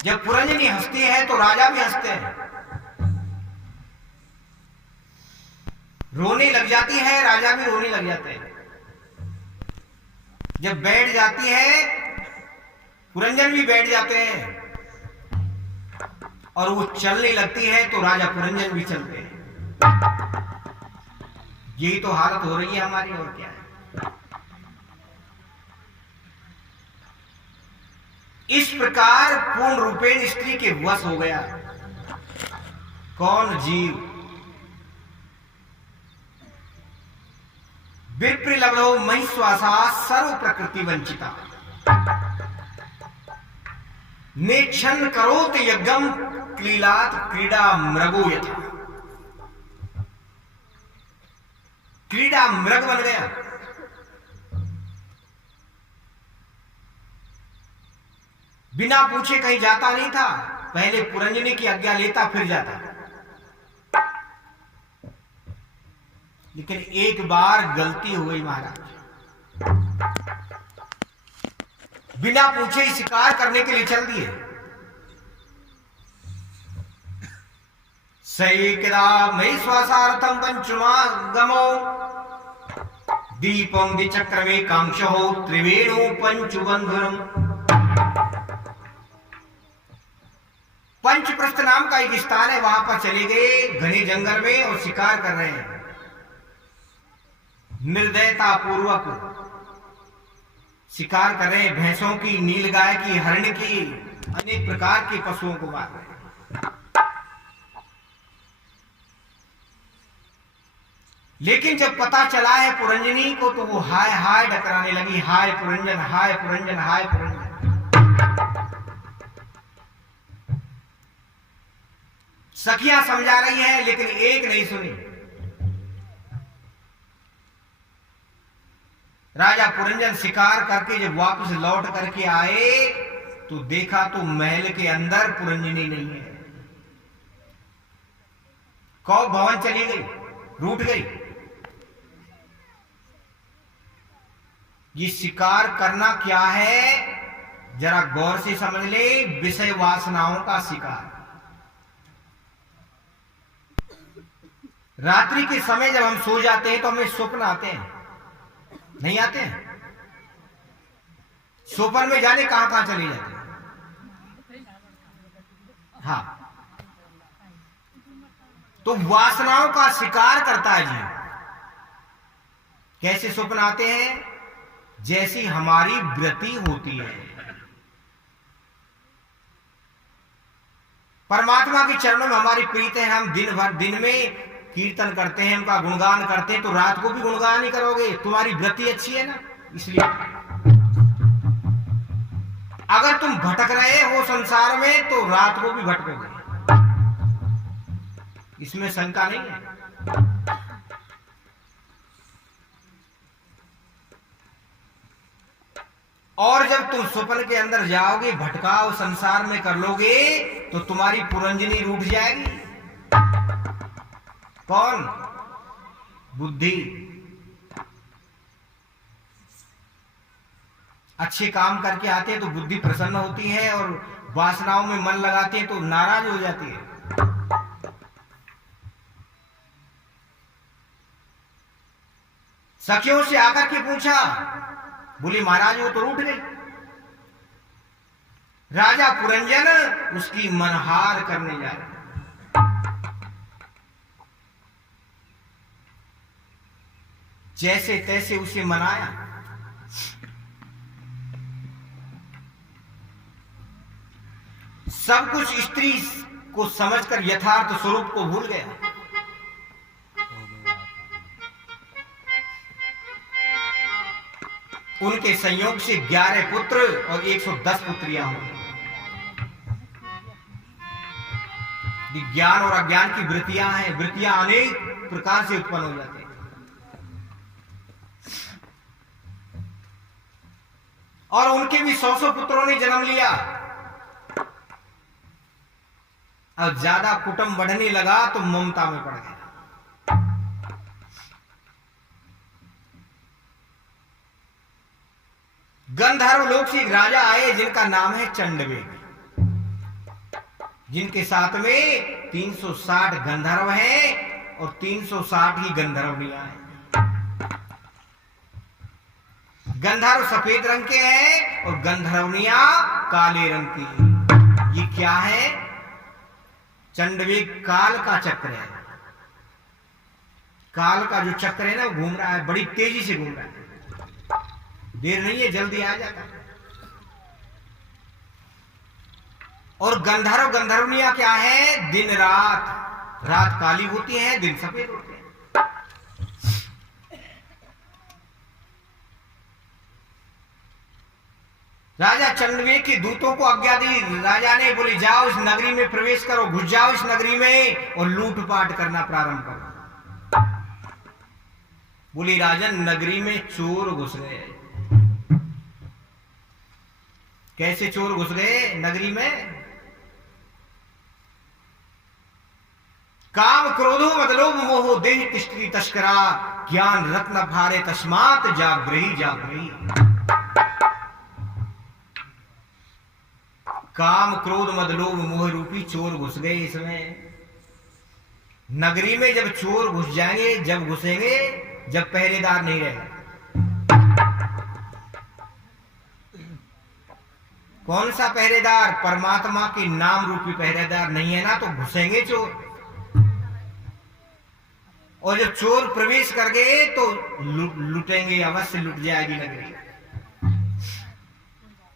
जब पुरंजनी हंसती है तो राजा भी हंसते हैं, रोने लग जाती है राजा भी रोने लग जाते हैं। जब बैठ जाती है पुरंजन भी बैठ जाते हैं, और वो चलने लगती है तो राजा पुरंजन भी चलते हैं। यही तो हालत हो रही है हमारी, और क्या है। इस प्रकार पूर्ण रूपेण स्त्री के वश हो गया कौन? जीव। विप्र लब्धो महिश्वासा सर्व प्रकृति वंचिता, नेक्षण करोत यज्ञम क्लीलात क्रीडा मृगो यथा। क्रीडा मृग बन गया। बिना पूछे कहीं जाता नहीं था, पहले पुरंजनी की आज्ञा लेता फिर जाता। लेकिन एक बार गलती हो गई महाराज, बिना पूछे ही शिकार करने के लिए चल दिए। सैकदा मई श्वासार्थम पंचमा गमो दीपम द्विचक्रमे कांक्षो त्रिवेणु पंचुबंधुरम। पंचप्रस्थ नाम का एक स्थान है, वहां पर चले गए घने जंगल में और शिकार कर रहे हैं। निर्दयता पूर्वक शिकार कर रहे हैं, भैंसों की, नीलगाय की, हरण की, अनेक प्रकार के पशुओं को मार रहे हैं। लेकिन जब पता चला है पुरंजनी को तो वो हाय हाय डकराने लगी, हाय पुरंजन, हाय पुरंजन, हाय पुरंजन। सखियां समझा रही हैं लेकिन एक नहीं सुनी। राजा पुरंजन शिकार करके जब वापस लौट करके आए तो देखा तो महल के अंदर पुरंजनी नहीं है। कौ भवन चली गई, रूठ गई। ये शिकार करना क्या है जरा गौर से समझ ले, विषय वासनाओं का शिकार। रात्रि के समय जब हम सो जाते हैं तो हमें स्वप्न आते हैं, नहीं आते हैं? स्वप्न में जाने कहां कहां चले जाते हैं। हाँ, तो वासनाओं का शिकार करता है जीव। कैसे स्वप्न आते हैं? जैसी हमारी व्रति होती है। परमात्मा के चरणों में हमारी प्रीत है, हम दिन भर दिन में कीर्तन करते हैं, उनका गुणगान करते हैं, तो रात को भी गुणगान ही करोगे। तुम्हारी व्रति अच्छी है ना, इसलिए। अगर तुम भटक रहे हो संसार में तो रात को भी भटकोगे, इसमें शंका नहीं है। और जब तुम स्वप्न के अंदर जाओगे, भटकाव संसार में कर लोगे तो तुम्हारी पुरंजनी रूठ जाएगी। कौन? बुद्धि। अच्छे काम करके आते हैं तो बुद्धि प्रसन्न होती है, और वासनाओं में मन लगाते हैं तो नाराज हो जाती है। सखियों से आकर के पूछा, बोली महाराज वो तो रूठ गई। राजा पुरंजन उसकी मनहार करने जा रहे। जैसे तैसे उसे मनाया। सब कुछ स्त्री को समझकर यथार्थ स्वरूप को भूल गया। उनके संयोग से 11 पुत्र और 110 पुत्रियां हुई। ज्ञान और अज्ञान की वृत्तियां हैं, वृत्तियां अनेक प्रकार से उत्पन्न हो जाती हैं। और उनके भी 100 पुत्रों ने जन्म लिया। अब ज्यादा कुटुंब बढ़ने लगा तो ममता में पड़ गया। गंधर्व लोक से एक राजा आए जिनका नाम है चंडवेग। जिनके साथ में 360 गंधर्व हैं और 360 ही गंधर्वनियां हैं। गंधर्व सफेद रंग के हैं और गंधर्वनियां काले रंग की। ये क्या है? चंडवेग काल का चक्र है। काल का जो चक्र है ना वो घूम रहा है, बड़ी तेजी से घूम रहा है, देर नहीं है, जल्दी आ जाता है। और गंधर्व गंधर्वनियां क्या है? दिन रात, रात काली होती है, दिन सफेद होते हैं। राजा चंडवेग के दूतों को आज्ञा दी, राजा ने बोले जाओ इस नगरी में प्रवेश करो, घुस जाओ इस नगरी में और लूटपाट करना प्रारंभ करो। बोले राजन नगरी में चोर घुस गए। कैसे चोर घुस गए नगरी में? काम क्रोधो मतलोभ मोह देह तिष्ठति तस्करा ज्ञान रत्न भारे तस्मात जागृही जागृही। काम क्रोध मद लोभ मोह रूपी चोर घुस गए इसमें। नगरी में जब चोर घुस जाएंगे, जब घुसेंगे, जब पहरेदार नहीं रहेगा। कौन सा पहरेदार? परमात्मा के नाम रूपी पहरेदार नहीं है ना, तो घुसेंगे चोर। और जब चोर प्रवेश कर गए तो लुटेंगे, अवश्य लुट जाएगी नगरी।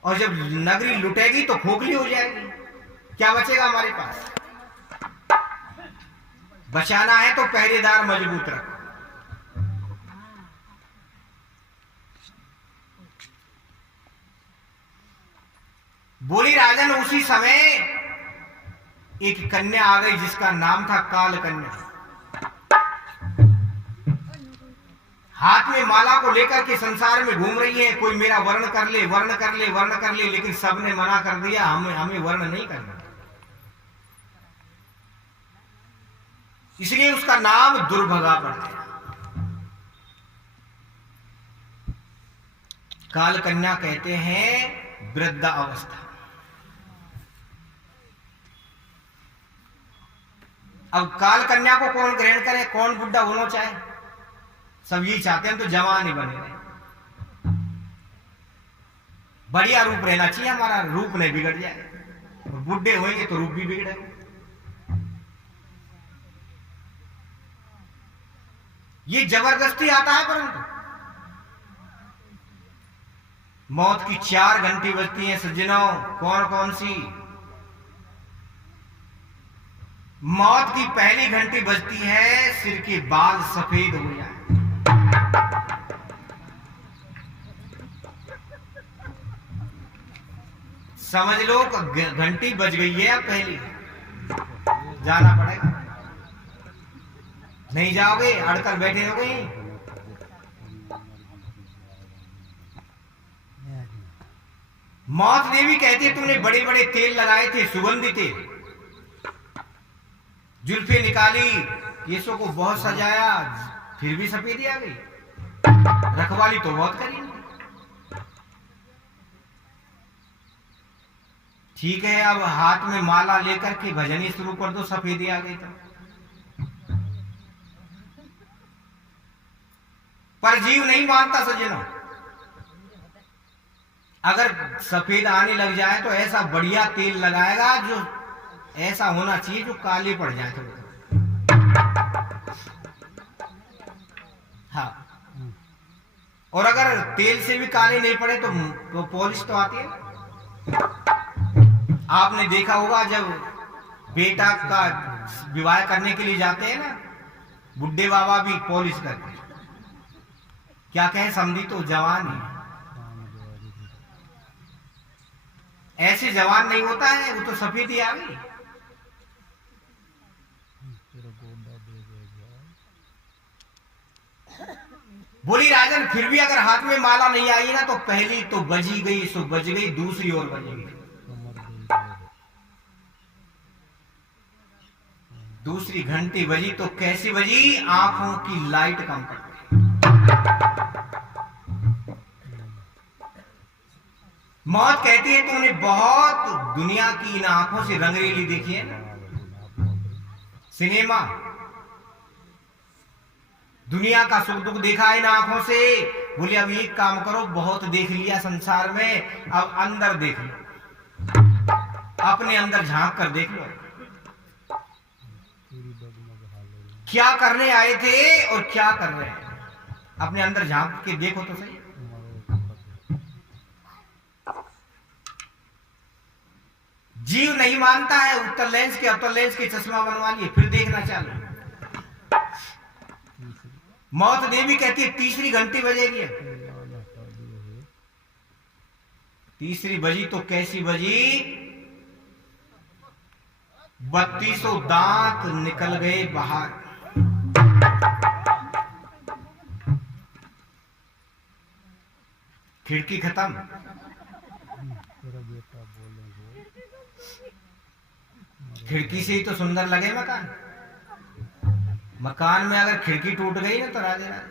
और जब नगरी लुटेगी तो खोखली हो जाएगी, क्या बचेगा हमारे पास? बचाना है तो पहरेदार मजबूत रखो। बोली राजन उसी समय एक कन्या आ गई जिसका नाम था काल कन्या। हाथ में माला को लेकर के संसार में घूम रही है, कोई मेरा वर्ण कर ले, वर्ण कर ले, वर्ण कर ले, लेकिन सबने मना कर दिया, हमें वर्ण नहीं करना। इसलिए उसका नाम दुर्भगा पड़ गया। काल कन्या कहते हैं वृद्धा अवस्था। अब काल कन्या को कौन ग्रहण करे? कौन बुढ़ा होना चाहे? सब यही चाहते हैं तो जवान ही बने रहे। बढ़िया रूप रहना चाहिए हमारा, रूप नहीं बिगड़ जाए। और बुढ़े होंगे तो रूप भी बिगड़ेगा। ये जबरदस्ती आता है, परंतु मौत की 4 घंटी बजती हैं सज्जनों। कौन कौन सी? मौत की पहली घंटी बजती है सिर के बाल सफेद हो जाए। समझ लो घंटी बज गई है, अब पहली जाना पड़ेगा। नहीं जाओगे अड़कर बैठे हो गई। मौत देवी कहती है तुमने बड़े बड़े तेल लगाए थे, सुगंधी तेल, जुल्फे निकाली, केसों को बहुत सजाया, फिर भी सफेदी आ गई। रखवाली तो बहुत करी। ठीक है, अब हाथ में माला लेकर के भजनी शुरू कर दो, सफेदी आ गई तो। पर जीव नहीं मानता सज्जनों। अगर सफेद आने लग जाए तो ऐसा बढ़िया तेल लगाएगा जो ऐसा होना चाहिए जो काले पड़ जाए थोड़े। हाँ, और अगर तेल से भी काले नहीं पड़े तो पॉलिश तो आती है। आपने देखा होगा जब बेटा का विवाह करने के लिए जाते हैं ना, बुड्ढे बाबा भी पॉलिश करते हैं। क्या कहें, समझी तो जवान ही। ऐसे जवान नहीं होता है, वो तो सफेदी आ गई। बोली राजन फिर भी अगर हाथ में माला नहीं आई ना तो पहली तो बजी गई, सो बज गई, दूसरी ओर बजेगी। दूसरी घंटी बजी तो कैसी बजी? आंखों की लाइट कम कर गई। मौत कहती है तुमने बहुत दुनिया की इन आंखों से रंगरेली देखी है ना, सिनेमा, दुनिया का सुख दुख देखा है इन आंखों से। बोले अब एक काम करो, बहुत देख लिया संसार में, अब अंदर देख लो, अपने अंदर झांक कर देख लो क्या करने आए थे और क्या कर रहे हैं। अपने अंदर झांक के देखो तो सही। जीव नहीं मानता है, उत्तर लेंस के अपर लेंस के चश्मा बनवा लिए, फिर देखना चालू। मौत देवी कहती है तीसरी घंटी बजेगी। तीसरी बजी तो कैसी बजी, 3200 दांत निकल गए बाहर। खिड़की खत्म, खिड़की से ही तो सुंदर लगे मकान। मकान में अगर खिड़की टूट गई ना तो राधे राधे।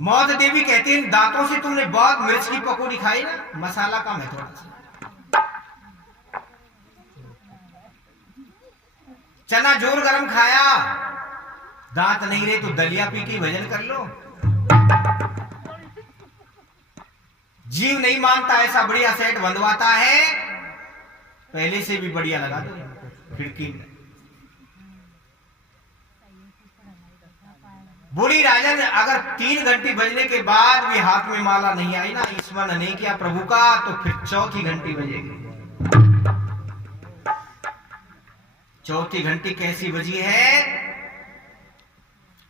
मौत देवी कहती है दांतों से तुमने बहुत मिर्च की पकौड़ी खाई ना, मसाला कम है थोड़ा सा। चना जोर गरम खाया, दांत नहीं रहे तो दलिया पी के भजन कर लो। जीव नहीं मानता, ऐसा बढ़िया सेट बंधवाता है, पहले से भी बढ़िया लगा दो खिड़की में। बोली राजन अगर 3 घंटी बजने के बाद भी हाथ में माला नहीं आई ना, स्मरण नहीं किया प्रभु का, तो फिर चौथी घंटी बजेगी। चौथी घंटी कैसी बजी है,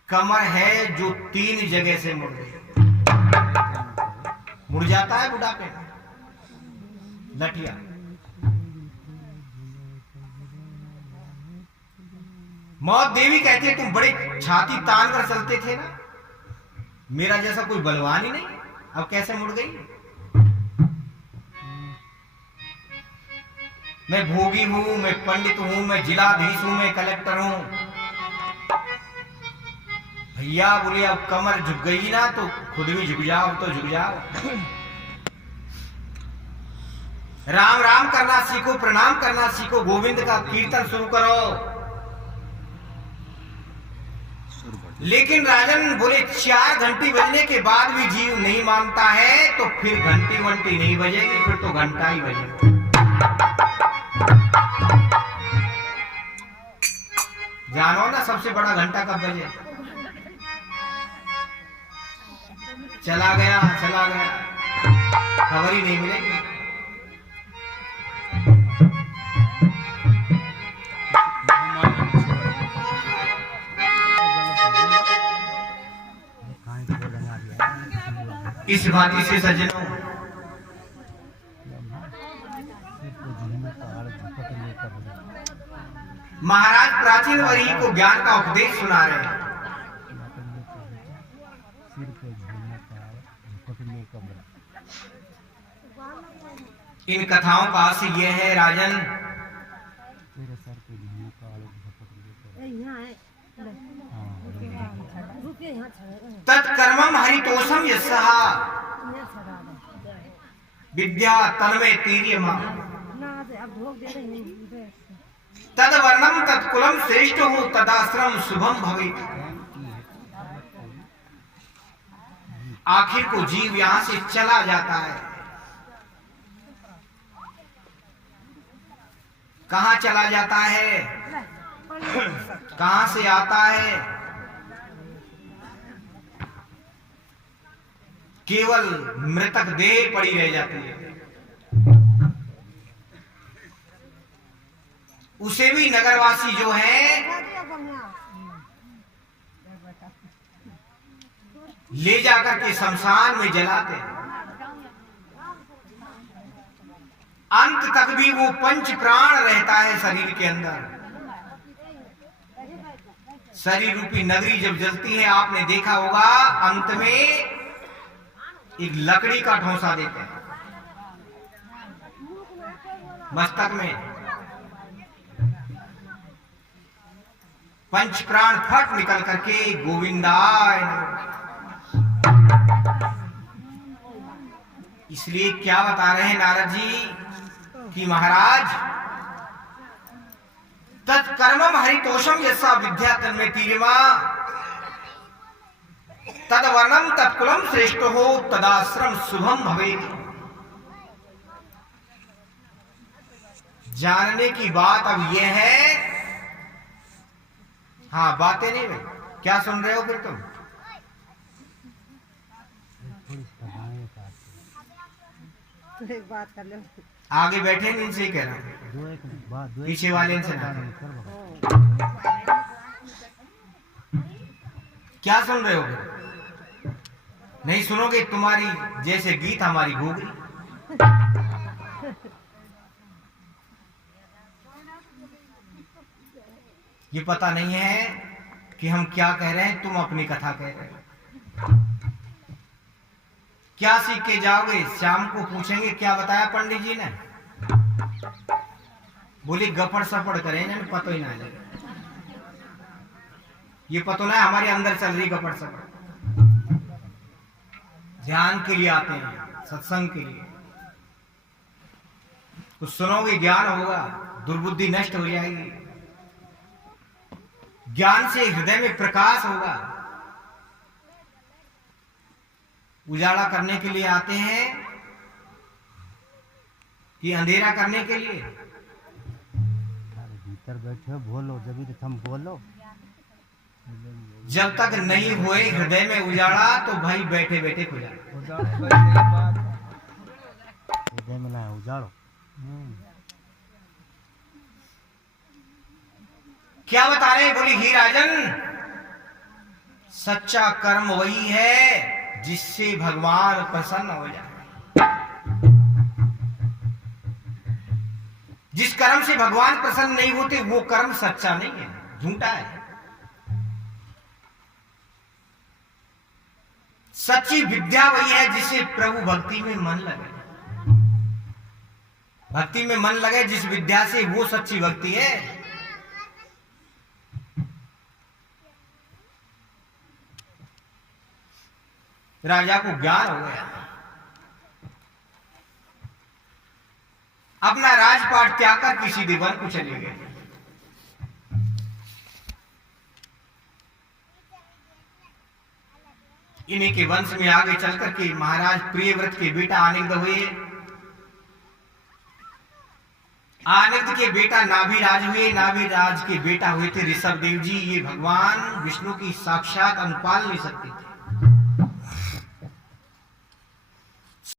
कमर है जो 3 जगह से मुड़ गई। मुड़ जाता है बुढ़ापे में लठिया। मौत देवी कहती है तुम बड़े छाती तान कर चलते थे ना, मेरा जैसा कोई बलवान ही नहीं, अब कैसे मुड़ गई। मैं भोगी हूं, मैं पंडित हूं, मैं जिलाधीश हूं, मैं कलेक्टर हूं। भैया बोले अब कमर झुक गई ना तो खुद भी झुक जाओ, तो झुक जाओ। राम राम करना सीखो, प्रणाम करना सीखो, गोविंद का कीर्तन शुरू करो। लेकिन राजन बोले 4 घंटी बजने के बाद भी जीव नहीं मानता है, तो फिर घंटी वंटी नहीं बजेगी, फिर तो घंटा ही बजेगा। जानो ना सबसे बड़ा घंटा कब बजे, चला गया, खबर ही नहीं मिलेगी। इस भांति से सज्जनों महाराज प्राचीन वरी को ज्ञान का उपदेश सुना रहे हैं। इन कथाओं का आशय यह है राजन, तत्कर्मम हरितोषम यस्सः विद्या तन्मे तीर्यमा तदवर्णम तत्कुलम श्रेष्ठ हो तदाश्रम शुभम भवेत्। आखिर को जीव यहां से चला जाता है, कहां चला जाता है, कहां से आता है, केवल मृतक देह पड़ी रह जाती है। उसे भी नगरवासी जो है ले जाकर के शमशान में जलाते हैं। अंत तक भी वो पंच प्राण रहता है शरीर के अंदर। शरीर रूपी नगरी जब जलती है, आपने देखा होगा अंत में एक लकड़ी का ठोसा देते हैं मस्तक में, पंच प्राण फट निकल करके गोविंदाय इसलिए क्या बता रहे हैं नारद जी कि महाराज तत्कर्मम हरितोषम यस्सा विद्या तन्मे तीरमा तदवर्णम तत्कुलम श्रेष्ठ हो तदाश्रम शुभम भवेत्। जानने की बात अब यह है, हाँ बातें नहीं भाई, क्या सुन रहे हो फिर तुम? एक बात कर लो। आगे बैठे हैं इनसे ही कह रहा हूं, पीछे वाले इनसे ना। क्या सुन रहे हो फिर? नहीं सुनोगे, तुम्हारी जैसे गीत हमारी घूगरी। ये पता नहीं है कि हम क्या कह रहे हैं, तुम अपनी कथा कह रहे हो। क्या सीख के जाओगे? शाम को पूछेंगे क्या बताया पंडित जी ने, बोली गपड़ सपड़ करें ना, पता ही ना लगे। ये पता ना हमारे अंदर चल रही गपड़ सपड़। ध्यान के लिए आते हैं, सत्संग के लिए। कुछ सुनोगे ज्ञान होगा, दुर्बुद्धि नष्ट हो जाएगी, ज्ञान से हृदय में प्रकाश होगा। उजाला करने के लिए आते हैं कि अंधेरा करने के लिए? भीतर बैठे हो, बोलो, जब भी तुम बोलो। जब तक नहीं हुए हृदय में उजाला तो भाई बैठे बैठे खुजा हृदय में ना उजाड़ो। क्या बता रहे? बोली ही राजन, सच्चा कर्म वही है जिससे भगवान प्रसन्न हो जाए। जिस कर्म से भगवान प्रसन्न नहीं होते वो कर्म सच्चा नहीं है, झूठा है। सच्ची विद्या वही है जिससे प्रभु भक्ति में मन लगे। भक्ति में मन लगे जिस विद्या से, वो सच्ची भक्ति है। राजा को ज्ञान हो गया, अपना राजपाट त्याग कर किसी दिवन को चले गए। इन्हीं के वंश में आगे चलकर के महाराज प्रियव्रत के बेटा आनंद हुए। आनंद के बेटा नाभिराज हुए, नाभिराज के बेटा हुए थे ऋषभ देव जी। ये भगवान विष्णु की साक्षात अनुपाल ले सकते थे।